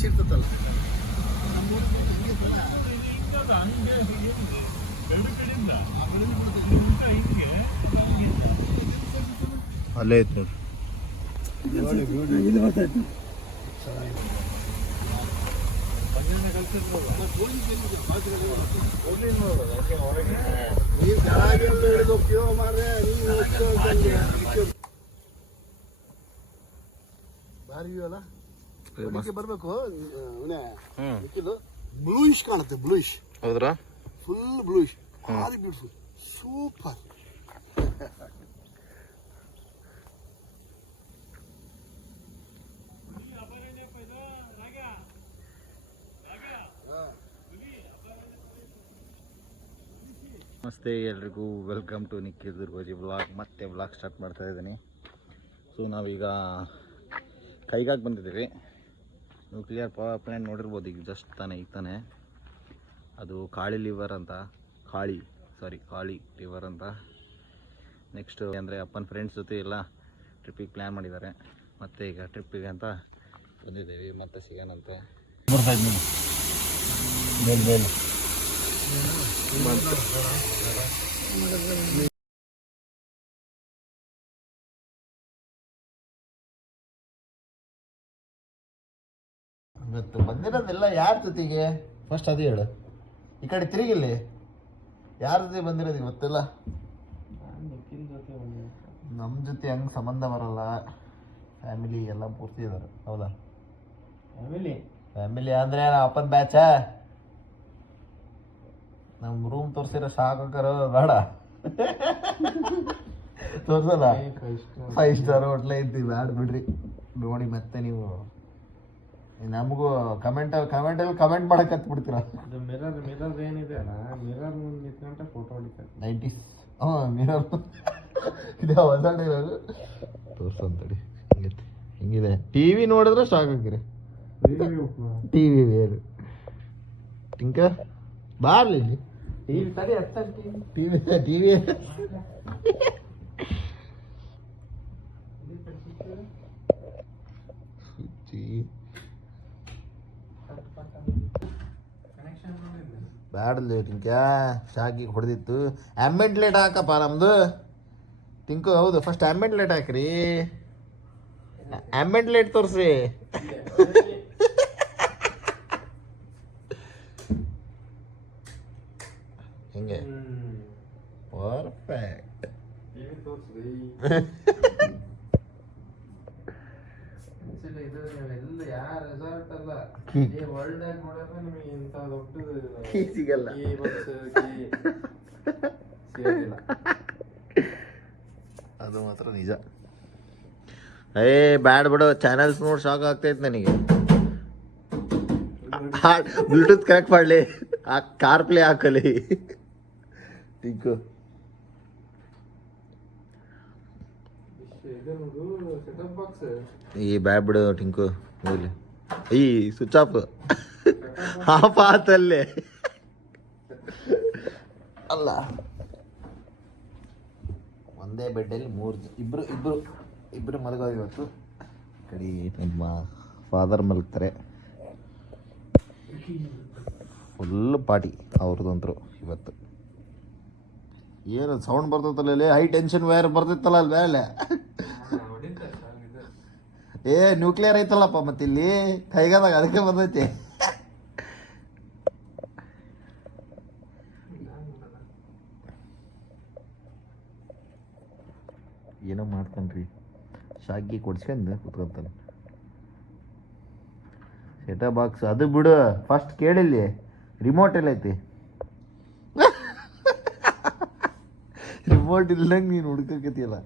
ಆಚೆ ಇರ್ತದಲ್ಲ ಅಲ್ಲೇ ಐತೆ ನೋಡಿ ಭಾರಿ ಅಲ್ಲ ಬರ್ಬೇಕು ಬ್ಲೂಯಿಶ್ ಕಾಣುತ್ತೆ ಬ್ಲೂಯಿಶ್ ಹೌದ್ರಾ ಫುಲ್ ಬ್ಲೂಯಿಶ್ ಭಾರಿ ಬ್ಯೂಟಿಫುಲ್ ಸೂಪರ್ ನಮಸ್ತೆ ಎಲ್ರಿಗೂ ವೆಲ್ಕಮ್ ಟು ನಿಖಿಲ್ ದುರ್ಗೋಜಿ ವ್ಲಾಗ್ ಮತ್ತೆ ವ್ಲಾಗ್ ಸ್ಟಾರ್ಟ್ ಮಾಡ್ತಾ ಇದ್ದೀನಿ. ಸೊ ನಾವೀಗ ಕೈಗಾಗೆ ಬಂದಿದ್ದೀವಿ. ನ್ಯೂಕ್ಲಿಯರ್ ಪವರ್ ಪ್ಲ್ಯಾಂಟ್ ನೋಡಿರ್ಬೋದು ಈಗ ಜಸ್ಟ್ ತಾನೇ ಅದು ಕಾಳಿ ಲಿವರ್ ಅಂತ ಕಾಳಿ ಲಿವರ್ ಅಂತ. ನೆಕ್ಸ್ಟ್ ಅಂದರೆ ಅಪ್ಪನ ಫ್ರೆಂಡ್ಸ್ ಜೊತೆ ಎಲ್ಲ ಟ್ರಿಪ್ಪಿಗೆ ಪ್ಲ್ಯಾನ್ ಮಾಡಿದ್ದಾರೆ. ಮತ್ತು ಈಗ ಟ್ರಿಪ್ಪಿಗೆ ಅಂತ ಬಂದಿದ್ದೀವಿ. ಮತ್ತೆ ಸಿಗೋಣಂತೆ. ಇವತ್ತು ಬಂದಿರೋದಿಲ್ಲ ಯಾರ ಜೊತೆಗೆ ಫಸ್ಟ್ ಅದೇ ಹೇಳು. ಈ ಕಡೆ ತಿರುಗಿಲ್ಲಿ ಯಾರ ಜೊತೆ ಬಂದಿರೋದು ಇವತ್ತೆಲ್ಲ? ನಮ್ಮ ಜೊತೆ ಹಂಗೆ ಸಂಬಂಧ ಬರಲ್ಲ. ಫ್ಯಾಮಿಲಿ ಎಲ್ಲ ಪೂರ್ತಿ ಇದಾರೆ. ಹೌದಾ? ಫ್ಯಾಮಿಲಿ ಅಂದರೆ ಅಪ್ಪನ ಬ್ಯಾಚ. ನಮ್ಮ ರೂಮ್ ತೋರಿಸಿರೋ ಸಾಕಾಕರ ಬೇಡ ತೋರ್ಸಲ್ಲ. 5 ಸ್ಟಾರ್ ಹೋಟ್ಲ ಇದ್ದೀವಿ ಬ್ಯಾಡ ಬಿಡ್ರಿ. ನೋಡಿ ಮತ್ತೆ ನೀವು ನಮಗೂ ಕಮೆಂಟಲ್ಲಿ ಕಮೆಂಟ್ ಮಾಡಕ್ಕೆ ಹತ್ಬಿಡ್ತೀರ. ಮಿರರ್ ಏನಿದೆ ಅಲ್ಲ, ಮಿರರ್ ಮುಂದೆ ನಿಂತ್ಕೊಂಡ್ರೆ ಫೋಟೋ ಹೊಡಿತಾರೆ. 90s ಮಿರರ್ ಇದೆ ಹೊಸ ಇರೋದು ತೋರ್ಸಂತಡಿ. ಹಿಂಗಿದೆ ಟಿವಿ ನೋಡಿದ್ರೆ ಸಾಕಾಗಿರಿ. ಟಿವಿ ಬೇರೆ ಟಿಂಕ ಬಾರ್ಲಿ ಟಿವಿ ಸರಿ ಟಿವಿ ಬ್ಯಾಡಲ್ಲಿ ಟಿಂಕ ಶಾಕಿಗೆ ಹೊಡೆದಿತ್ತು. ಆಂಬೆಂಟ್ ಲೈಟ್ ಹಾಕಪ್ಪ ನಮ್ದು ಟಿಂಕು. ಹೌದು, ಫಸ್ಟ್ ಆಂಬೆಂಟ್ ಲೈಟ್ ಹಾಕ್ರಿ. ಆಂಬೆಂಟ್ ಲೈಟ್ ತೋರಿಸಿ. ಹಿಂಗೆ ಪರ್ಫೆಕ್ಟ್. ಸಿಗಲ್ಲ. ಅದು ಮಾತ್ರ ನಿಜ. ಬ್ಯಾಡ್ ಬಿಡು, ಚಾನಲ್ಸ್ ನೋಡಿ ಶಾಕ್ ಆಗ್ತೈತೆ ನನಗೆ. ಬ್ಲೂಟೂತ್ ಕನೆಕ್ಟ್ ಮಾಡಲಿ, ಕಾರ್ ಪ್ಲೇ ಹಾಕಲಿ ಟಿಂಕು. ಈ ಬ್ಯಾಡ್ ಬಿಡು ಟಿಂಕು. ಹೋಗ್ಲಿ ಈ ಸ್ವಿಚ್ ಆಫ್ ಆತಲ್ಲೇ ಅಲ್ಲ. ಒಂದೇ ಬೆಡ್ಡಲ್ಲಿ ಇಬ್ಬರು ಮಲಗೋದು. ಇವತ್ತು ಕಡೆ ನಮ್ಮ ಫಾದರ್ ಮಲಗ್ತಾರೆ. ಫುಲ್ ಪಾರ್ಟಿ ಅವ್ರದ್ದಂತರು ಇವತ್ತು. ಏನು ಸೌಂಡ್ ಬರ್ತೈತಲ್ಲ, ಹೈ ಟೆನ್ಷನ್ ವೈರ್ ಬರ್ತಿತ್ತಲ್ಲ ಅಲ್ಲಿ ಮೇಲೆ. ನ್ಯೂಕ್ಲಿಯರ್ ಐತಲ್ಲಪ್ಪ ಮತ್ತೆ ಇಲ್ಲಿ ಕೈಗಾದಾಗ, ಅದಕ್ಕೆ ಬಂದೈತಿ. ಏನೋ ಮಾಡ್ತಾನ್ರಿ, ಶಾಗಿ ಕೊಡ್ಸ್ಕೊಂಡು ಕುತ್ಕೊಂತಾನೆ. ಸೆಟಪ್ ಬಾಕ್ಸ್ ಅದು ಬಿಡು, ಫಸ್ಟ್ ಕೇಳಿಲ್ಲಿ ರಿಮೋಟ್ ಎಲ್ಲೈತಿ. ರಿಮೋಟ್ ಇಲ್ಲಂಗೆ ನೀನು ಹುಡ್ಕಕತಿಯಲ್ಲ.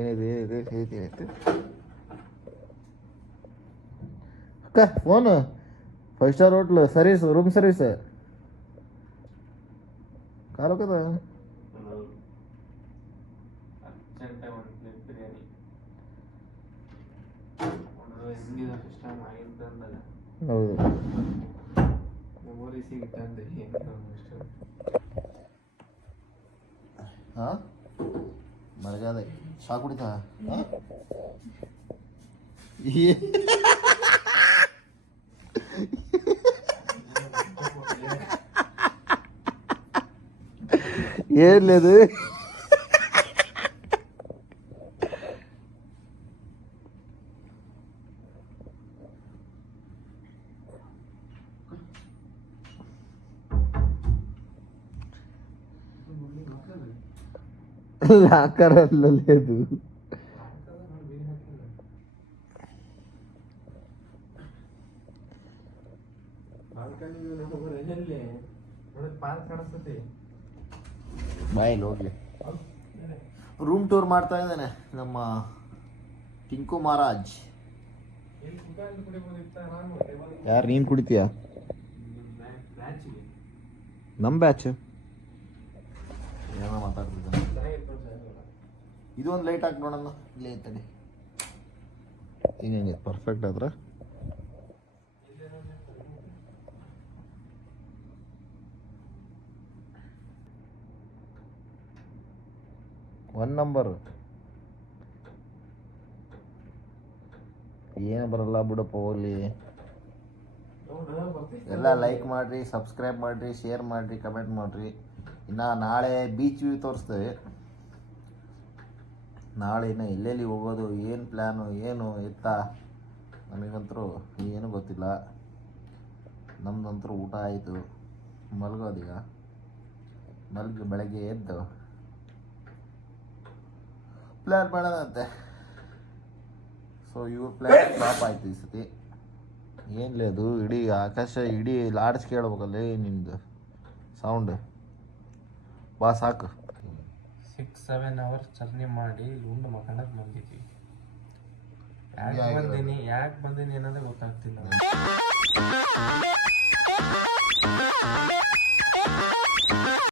ಏನಿದೆ ಅಕ್ಕ phone 5 star hotel service, room service ಕಾಲಕ್ಕದ. ಹೌದು, ಹಾಂ ಮಲಗಾದ. ಶಾ ಕುಡಿತಾ ఏం లేదు. లాకర్లో లేదు. ಬಾಯಲ್ಲಿ ಹೋಗ್ಲಿ. ರೂಮ್ ಟೂರ್ ಮಾಡ್ತಾ ಇದ್ದಾನೆ ನಮ್ಮ ಟಿಂಕು ಮಹಾರಾಜ್. ಯಾರು ನೀನು ಕುಡಿತೀಯ? ನಮ್ಮ ಬ್ಯಾಚ್ ಏನೋ ಮಾತಾಡ್ತಿದ್ದಾನೆ. ಇದು ಒಂದು ಲೈಟ್ ಹಾಕಿ ನೋಡೋಣ. ಇಲ್ಲೇ ಇರ್ತದೆ. ಈಗ ಹೆಂಗೆ ಪರ್ಫೆಕ್ಟ್ ಆದ್ರೆ ಒನ್ ನಂಬರ್ ಏನು ಬರಲ್ಲ ಬಿಡಪ್ಪ ಹೋಗ್ಲಿ. ಎಲ್ಲ ಲೈಕ್ ಮಾಡಿರಿ, ಸಬ್ಸ್ಕ್ರೈಬ್ ಮಾಡಿರಿ, ಶೇರ್ ಮಾಡಿರಿ, ಕಮೆಂಟ್ ಮಾಡಿರಿ. ಇನ್ನು ನಾಳೆ ಬೀಚ್ ವ್ಯೂ ತೋರಿಸ್ತೇವೆ. ನಾಳೆ ಇನ್ನು ಎಲ್ಲೆಲ್ಲಿ ಹೋಗೋದು, ಏನು ಪ್ಲ್ಯಾನು, ಏನು ಎತ್ತ ನನಗಂತರೂ ಏನೂ ಗೊತ್ತಿಲ್ಲ. ನಮ್ಮದಂತರೂ ಊಟ ಆಯಿತು, ಮಲಗೋದೀಗ. ಮಲಗಿ ಬೆಳಗ್ಗೆ ಎದ್ದು ಪ್ಲ್ಯಾನ್ ಮಾಡೋದಂತೆ. ಸೊ ಇವ್ರ ಪ್ಲ್ಯಾನ್ ಫ್ಲಾಪ್ ಆಯಿತು ಈ ಸತಿ. ಏನಿಲ್ಲ ಅದು ಇಡೀ ಆಕಾಶ ಇಡೀ ಲಾಡ್ಸ್ ಕೇಳ್ಬೇಕಲ್ಲೇ ನಿಂದು ಸೌಂಡ್. ಬಾ ಸಾಕು. 6-7 ಅವರ್ಸ್ ಜರ್ನಿ ಮಾಡಿ ಉಂಡು ಮಕ್ಕಳಕ್ಕೆ ಬಂದಿದ್ವಿ. ಯಾಕೆ ಬಂದೀನಿ ಅನ್ನೋದೇ ಗೊತ್ತಾಗ್ತಿಲ್ಲ.